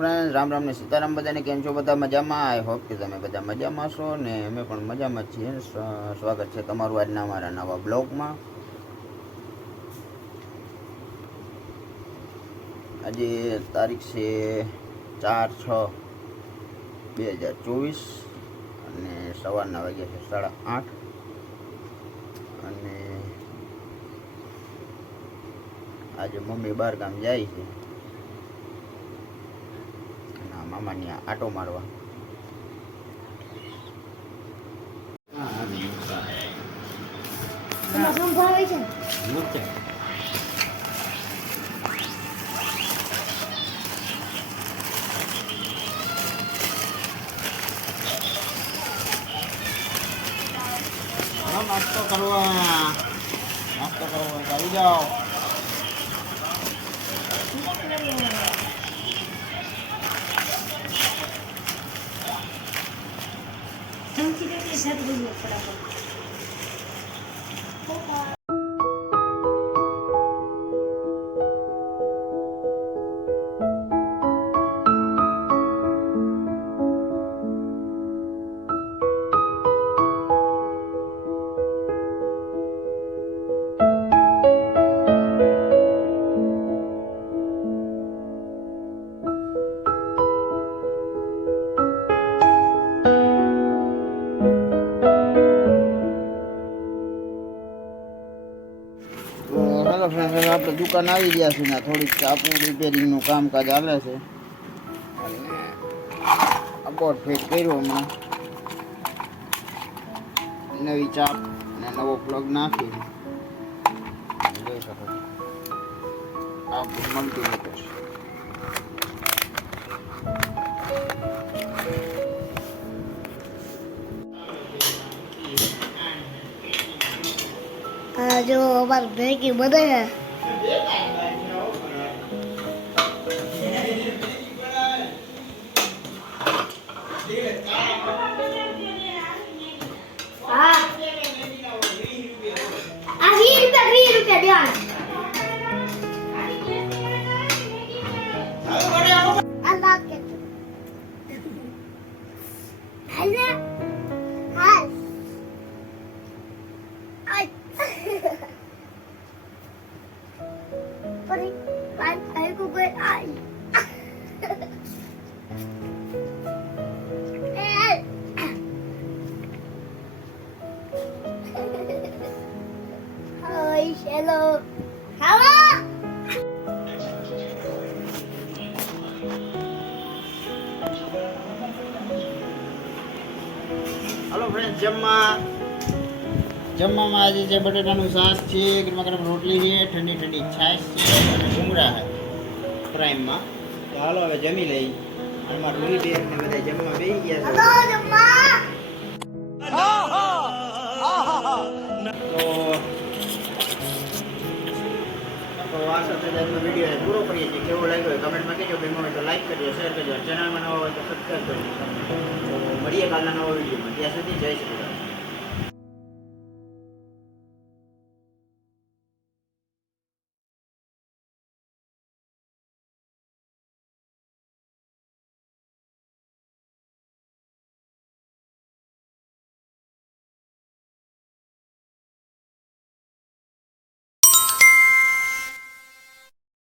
Friend, Ram Ram ને સીતારામ. બધાને કેમ છો? બધા મજામાં? આઈ હોપ કે તમે બધા મજામાં છો ને અમે પણ મજામાં જ છીએ. સ્વાગત છે તમારું આજના અમારા નવા બ્લોગમાં. આજે તારીખ છે 4/6/2024 અને સવારના વાગ્યા છે 8:30 અને આજે મમ્મી બહાર ગામ જાય છે મામાની આટો મારવા. નાસ્તો કરવા આવી જાઓ. હેલો ફ્રેન્ડ, આપણે દુકાન આવી ગયા છે ને થોડીક ચાપુ રિપેરિંગનું કામકાજ ચાલે છે અને અપોટ ફિટ કર્યો હમણાં નવી ચાપ અને નવો પ્લગ નાખી જોઈ શકો છો. આ મલ્ટીમીટર जो हमारे घर की मदर है ₹20 Hello. Hello. હલો ફ્રેન્ડ, જમવામાં આજે છે બટેટાનું શાક છે, ગરમા ગરમ રોટલી છે, ઠંડી ઠંડી છાશ છે અને ભૂંગળા છે ફ્રાઈમાં. તો હાલો હવે જમી લઈ. અને મારા રૂહી બેન ને બધા જમવા બેસી ગયા છે. Hello, Jumma. તો આ સાથે આજનો વિડીયો પૂરો કરીએ છીએ. કેવો લાગ્યો હોય કમેન્ટમાં કહેજો. ગમ્યો હોય તો લાઈક કરજો, શેર કરજો, ચેનલમાં નવા હોય તો સબસ્ક્રાઈબ કરજો. તો મળીએ કાલના નવા વિડીયોમાં. ત્યાં સુધી જય શ્રી